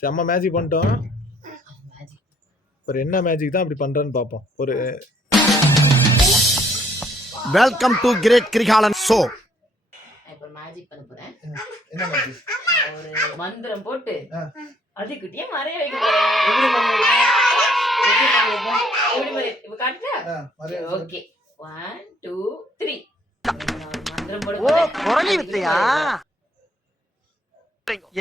சரி அம்மா மேஜிக் பண்ணிட்டோம். ஒரு என்ன மேஜிக் தான் அப்படி பண்றேன்னு பார்ப்போம். ஒரு welcome to great Kirikalan show. இப்போ மேஜிக் பண்ண போறேன். என்ன மேஜிக்? ஒரு மந்திரம் போட்டு அதுக்கிட்டே மறைய வைக்க எப்படி போறேன். இப்போ காட்டுடா. ஓகே 1 2 3 மந்திரம் போட போறேன். குரலி வித்தையா?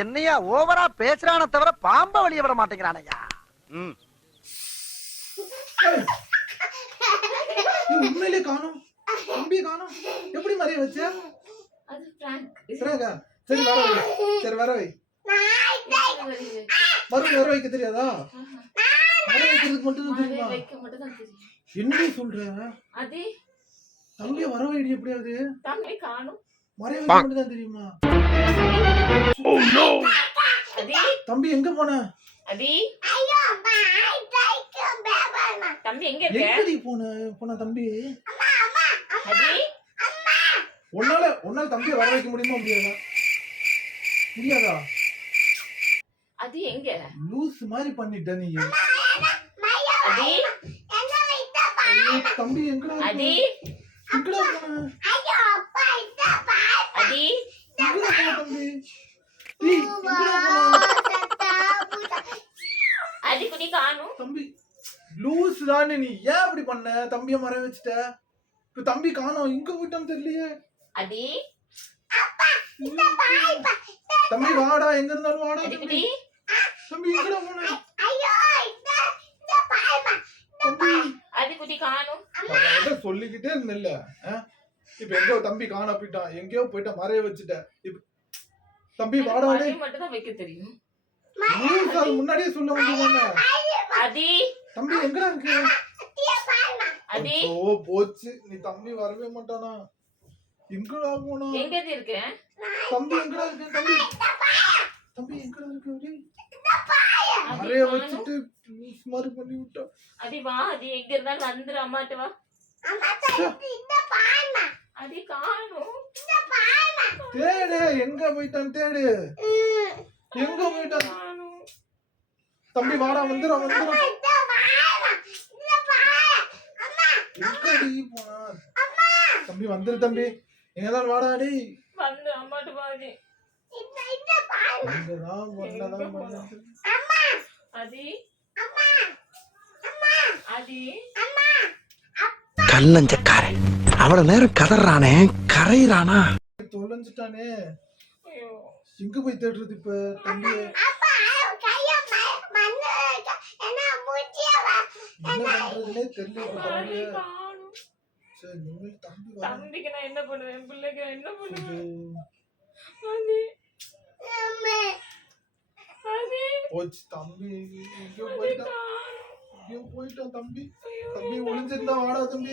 என்னையா ஓவரா பேசுறானே தவிர பாம்ப வெளிய விட மாட்டேங்கறானயா. உண்மையிலே காணோம். தம்பி காணோம். எப்படி மறைய வச்ச? அது பிராங்க். பிராங்கா? சரி வர வை. சரி வர வை. வர வைக்க தெரியாதா? மறைய வைக்கிறதுக்கு மட்டும் தான் தெரியுமா? வைக்க மட்டும் தான் தெரியும். என்னடி சொல்ற? அது தம்பி வர வைடி எப்படியாவது? தம்பி காணோம். மறைய வைக்க மட்டும் தான் தெரியுமா? Oh no. அதி தம்பி எங்க போன? அதி ஐயோ அம்மா ஐ லைக் பேபா. தம்பி எங்க இருக்க? எங்கடி போன தம்பி? அம்மா அம்மா அதி அம்மா. உன்னால தம்பியை வர வைக்க முடியுமா முடியாதா? முடியாதா? அது எங்க? லூஸ் மாதிரி பண்ணிட்ட நீ. அதி எங்க வைத்த பா. தம்பி எங்கடா? அதி எங்கடா போன? ஐயோ அப்பா இத பா. அதி எங்கடா போன தம்பி? ஏய் எங்கடா போன? அதி குடி காணோம். தம்பி லூஸ் தானே நீ. ஏன் அப்படி பண்ண? தம்பியை மறைய வச்சிட்ட. இப்ப தம்பி காணோம். எங்க போயிட்டான்னு தெரியலையே. அதி அப்பா இந்த பாய் பா. தம்பி வாடா, எங்க இருந்தாலும் வாடா அதி தம்பி. குடி. தம்பி எங்கடா போன? ஐயோ இந்த பாய் பா. தம்பி அதி குடி காணோம். நான் சொல்லிக்கிட்டே இருந்தேன்ல. இப்ப எங்கோ தம்பி காண போயிட்டான். எங்கேயோ போயிட்டா மறைய வச்சுட்ட. இப்ப தம்பி வாடா. அதி மட்டும் தான் வைக்க தெரியும். லூஸ் அது முன்னாடியே சொல்ல வேண்டியதானே. அதி தம்பி எங்கடா இருக்கு? அதி ஓ போச்சு. நீ தம்பி வரவே மாட்டானா? எங்கடா போனா? எங்க இருக்க? தம்பி எங்கடா இருக்கு? தம்பி எங்கடா இருக்கு? மறைய வச்சுட்டு லூஸ் மாதிரி பண்ணி விட்டா. அதி வா, அதி எங்க இருந்தாலும் வந்துரு அம்மாட்ட வா. அதி காணோம். தேடு, எங்க போயிட்டான் தேடு. எங்க போயிட்டான்? தம்பி வாடா, வந்துரும். எங்கடி போனா? தம்பி வந்துரு தம்பி. எங்கதான் வாடா டி. வந்து அம்மாட்ட வா அதி. இங்கதான் வந்ததான் பண்ணு. அதி அதி கல்லஞ்சக்காரன் அவ்வளவு நேரம் கதறானே, கரையிறானா? தொலைஞ்சிட்டானே. ஐயோ எங்க போய் தேடுறது இப்ப தம்பி? என்ன பண்றதுன்னே தெரியல இப்ப தம்பி. காணோம். சரி இனிமேல் தம்பி தம்பிக்கு நான் என்ன பண்ணுவேன்? பிள்ளைக்கு நான் என்ன பண்ணுவேன்? வந்து அதி அதி போச்சு தம்பி. எங்கேயோ போயிட்டான் தம்பி. தம்பி ஒளிஞ்சிருந்தா வாடா தம்பி.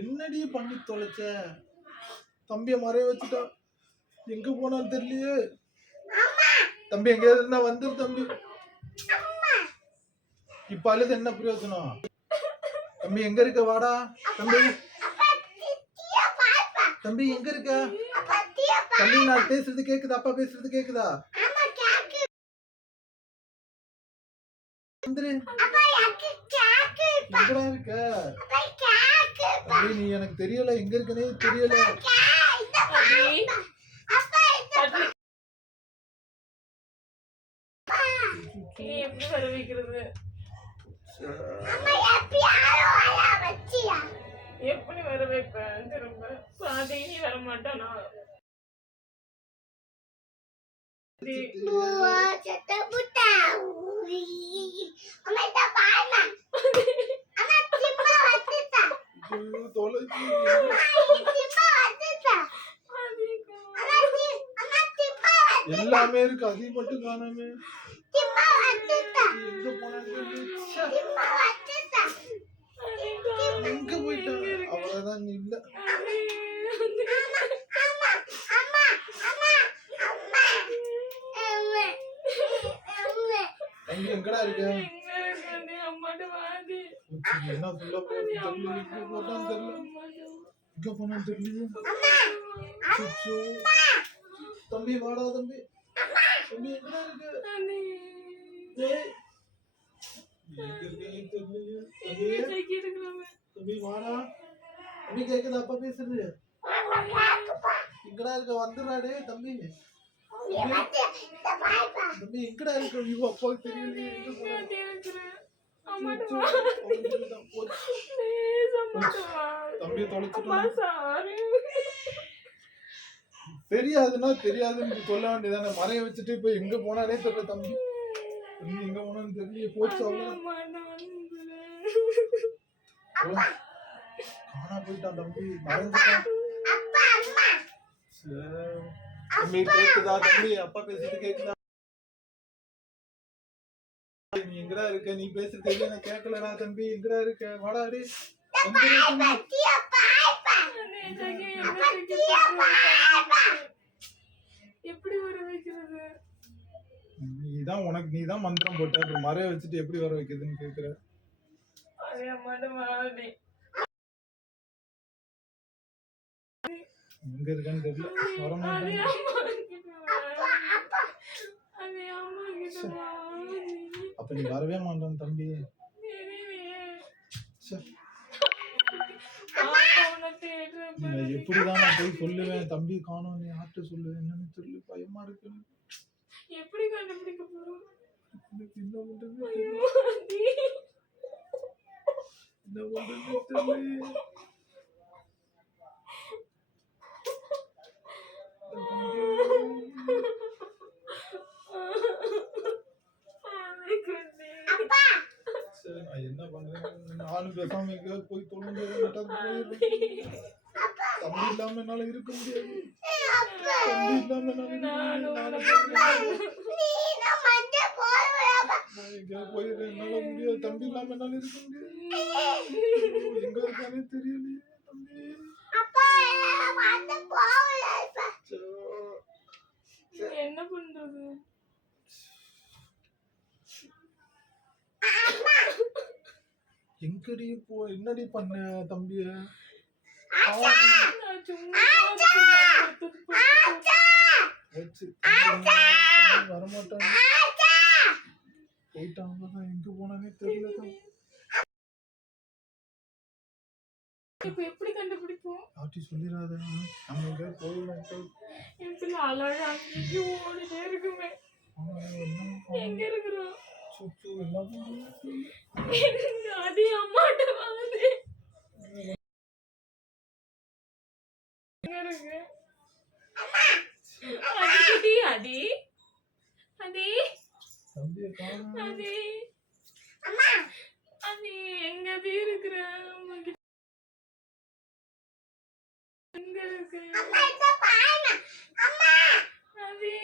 என்னடி பண்ணி தொலைச்ச? தம்பிய மறைய வச்சுட்டா. எங்க போனான்னு தெரியலையே. தம்பி எங்க இருந்தா வந்துரு தம்பி. இப்ப அழுது என்ன பிரயோஜனம்? தம்பி எங்க இருக்க? வாடா தம்பி. தம்பி எங்க இருக்க? தம்பி நான் பேசுறது கேக்குதா? அப்பா பேசுறது கேக்குதா? வந்துரு. எங்கடா இருக்க? தம்பி நீ எனக்கு தெரியல, எங்க இருக்கனே தெரியல. எப்படி வர வைக்கிறது? எப்படி வர வைப்பேன்? திரும்ப பாதி நீ வர மாட்டானா? எல்லாமே இருக்கு, அது மட்டும் காணாமே. எங்க போயிட்டான்? அவ்வளவுதான் நீ இல்ல. எங்கடா இருக்க? என்ன சொல்ல போனான்னு தெரியல. தம்பி வாடா தம்பி. தம்பி எங்கடா இருக்கு அண்ணே. டேய் எங்க இருக்கேன்னு தெரியலையே தம்பி எங்க தூக்கி இருக்கிறாங்க? தம்பி வாடா தம்பி கேக்குதா அப்பா பேசுறது எங்கடா இருக்க வந்துடுறா டேய் தம்பி தம்பி எங்கடா இருக்க ஐயோ அப்பாவுக்கு தெரியலையே எங்க போற இங்க இருக்கிறேன். அம்மாட்ட அச்சோ, வா. அவனுக்கு தான் போச்சு. Please, அம்மாட்ட வா. தம்பியை அம்மா, தொலைச்சிட்டு sorry. தெரியாதுன்னா தெரியாதுன்னு சொல்ல வேண்டியதானே மறைய வச்சுட்டு இப்ப எங்க போனானே தெரியல தம்பி தம்பி எங்க போனான்னு தெரியல போச்சு அவ்வளவு அம்மாட்ட வந்துடுறேன். காணா போயிட்டான் தம்பி மறைஞ்சிட்டான் சரி. தம்பி கேக்குதா தம்பி அப்பா பேசிட்டு கேக்குதா நீ எங்கடா இருக்க நீ பேசுறது எதுவும் எனக்கு கேட்கலடா தம்பி எங்கடா இருக்க வாடா டே வந்துரு தம்பி. அண்ணே, ஜெகி, எங்க தூக்கி போட்டுருக்காங்க? எப்படி வர வைக்கிறது? நீதான் மந்திரம் போட்ட அப்புறம் மறைய வச்சுட்டு எப்படி வர வைக்கிறதுன்னு கேக்குற அதே அம்மாட்ட வாடி. எங்க இருக்கான்னு தெரியல அதே வரமாட்டேன் அம்மா கிட்ட வா. அதே அம்மா கிட்ட வாடி. அப்ப நீ வரவே மாட்டான் தம்பி தெரியலையே. சரி. பாப்பா உன்னை தேடுறேன் பாரு. நான் எப்படிதான் நான் போய் சொல்லுவேன் தம்பி காணோம் நீ யார்கிட்ட சொல்லுவேன் என்னன்னு தெரியல பயமா இருக்கு எப்படி கண்டுபிடிக்க போறோம்? எனக்கு என்ன பண்றது ஐயோ, ஆண்டி. என்ன பண்றது தெரியல ஆண்டி குட்டி. சரி நான் என்ன பண்றேன் நானும் பேசாம எங்கேயாவது போய் தொலைஞ்சு போயிடுறேன் தம்பி இல்லாம என்னால இருக்க முடியாது தம்பி இல்லாம என்னால இருக்க முடியாது. நான் எங்கேயாவது போயிடுறேன் என்னால முடியாது தம்பி இல்லாம என்னால இருக்க முடியாது எங்க இருக்கானே தெரியலையே தம்பி சரி. என்ன பண்றது? எங்கடி போ என்னடி பண்ண தம்பிய நான் சும்மா பார்த்தது வச்சு தம்பி வரமாட்டான் போயிட்டாங்க தான் எங்க போனானே தெரியல தான் இப்ப எப்படி கண்டுபிடிப்போம்? ஆட்டி சொல்லிடாத நம்ம எங்கேயாவது போயிடலாம் என் பிள்ளை அழகா அங்கேயே ஓடிட்டே இருக்குமே. எங்க இருக்கிறோம்? சுச்சு என்ன பண்றது அதே அம்மாட்ட வாங்குது. எங்க இருக்கு? அடி குட்டி, அடி அடி தம்பியை காணோம் அடி அடி எங்கடி இருக்கிற? உங்ககிட்ட எங்க இருக்கு? அடி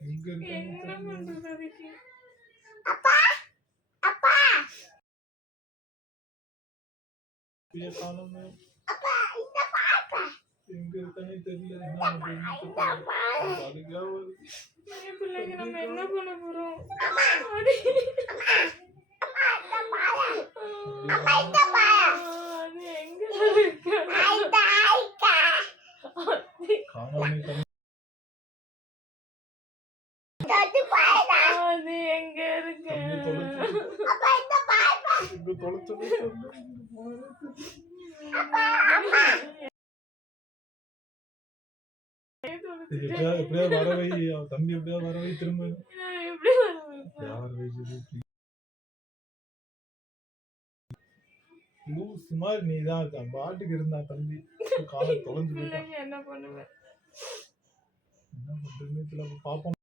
எங்க என்ன இருக்கான்னு பண்றது அதுக்கு? தம்பியை காணோமே எங்க இருக்கானே தெரியல என்ன பண்றதுன்னு அதுக்காக என் பிள்ளைக்கு நம்ம என்ன பண்ண போறோம்? அடி அது எங்க இருக்கு? காணோமே தம்பி அது எங்க இருக்கு? எங்க தொலைச்சோன்னு தெரியல எங்க போனானே தெரியல எப்படியாவது வர வை அவன் தம்பி எப்படியாவது வர வை திரும்ப நான் எப்படி வருவேன்? யார் வைக்குது லூஸ் மாதிரி நீ தான் இருக்கான் பாட்டுக்கு இருந்தான் தம்பி காலம் தொலைஞ்சு போயிட்டான் பிள்ளைங்க என்ன பண்ணுவேன்? என்ன பண்றதுன்னு தெரியல பாப்போம்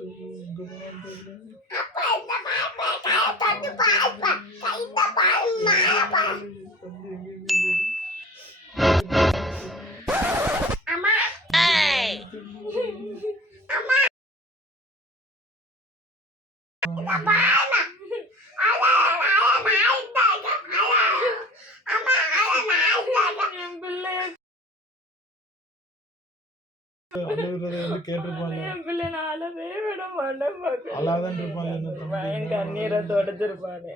எங்க போனான்னு தெரியல தம்பி எங்க என் பிள்ளை அழுகுறத வந்து கேட்டிருப்பாங்க என் பிள்ளை நான் அழவே விட மாட்டேன் பாக்க. அழாதான் இருப்பாங்க என்ன தம்பி என் கண்ணீரை தொடச்சிருப்பானே.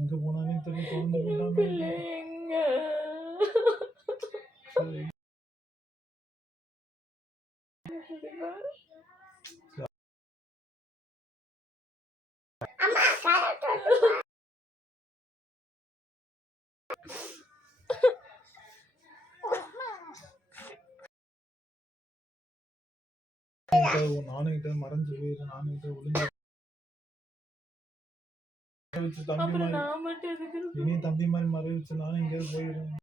எங்க போனானே தெரியல, தொலைஞ்சு போயிட்டான். பிள்ளை எங்க? சரி. நானும் கிட்ட மறைஞ்சு போயிடுறேன், நானும் கிட்ட ஒளிஞ்சு வச்சு தம்பி அப்புறம் மாதிரி, நான் மட்டும் எதுக்கு இருக்கணும்? இனி தம்பி மாதிரி மறை வச்சு நானும் எங்கேயாவது போயிடுறேன்.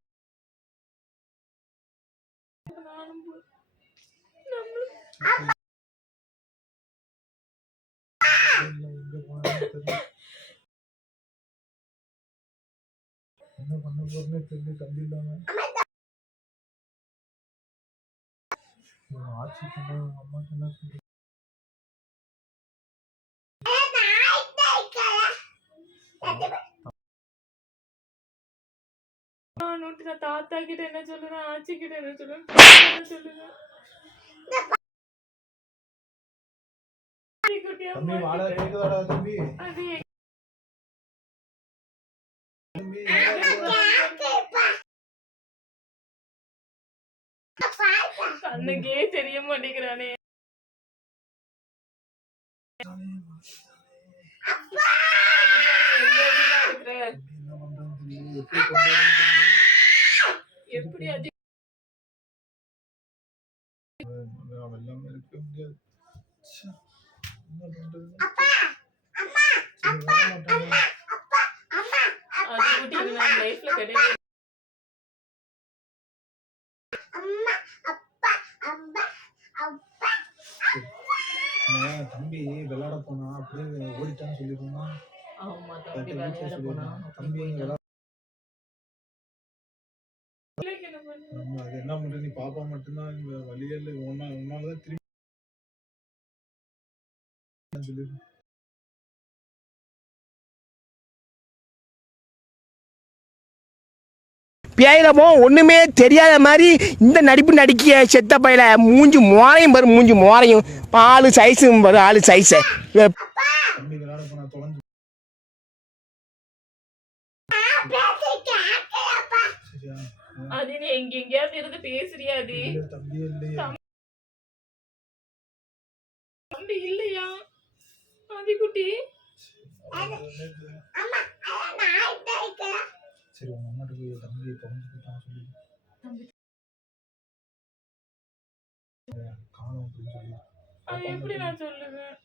நானும் போ- இல்ல, எங்க போனானே தெரியல, என்ன பண்ண போறேன்னே தெரியல தம்பி இல்லாம. ஆட்சி பண்ண அம்மாக்கு என்ன சொல்றது? நான் தாத்தா கிட்ட என்ன சொல்லுறேன், ஆச்சி கிட்ட என்ன சொல்லுறேன், சொல்லுங்க. தம்பி வாடா, கேக்குதாடா தம்பி? அது தம்பி கண்ணுக்கே தெரிய மாட்டேங்கிறானே. என்ன பண்றான்னு தெரியல, எப்படி கொண்டாடுறதுன்னு தெரியல. எப்படி அது அவன் எல்லாமே இருக்க முடியாது. ச்சே, என்ன பண்றது? சரி, வர மாட்டானே. அது கூட்டி நான் லைஃப்ல கிடையாது. தம்பி விளையாட போனா அப்படியே ஓடிட்டான்னு சொல்லிடுவோமா? ஆமா, தம்பி விளையாட போனா தம்பி விளையாட பிள்ளைக்கு என்ன பண்ண? நம்ம அது என்ன பண்றது, நீ பாப்பா மட்டும்தான் இந்த வழியே இல்லை, உன்னாலதான் திரும்பி சொல்லிடு. பேயிலமோ ஒண்ணுமே தெரியாத மாதிரி இந்த நடிப்பு நடிக்கிய செத்த பையில மூஞ்சி மோரையும் பாரு, மூஞ்சி மோரையும் ஆளு சைஸும் பாரு, ஆளு சைஸ. தம்பி விளையாட போனா தொலைஞ்சு. சரியா? அது நீ எங்கெங்கயாவது இருந்து பேசுறியா? அது இல்ல, தம்பியே இல்லையா? தம்பி இல்லையா? ஆதிக்குட்டி சரி, உங்க அம்மாட்ட போய் தம்பியை தொலைஞ்சு போயிட்டான்னு சொல்லி காணும் அப்படின்னு சொல்லி. அது எப்படி நான் சொல்லுவேன்?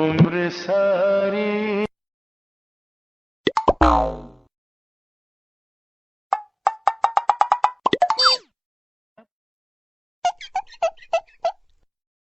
उम्र सारी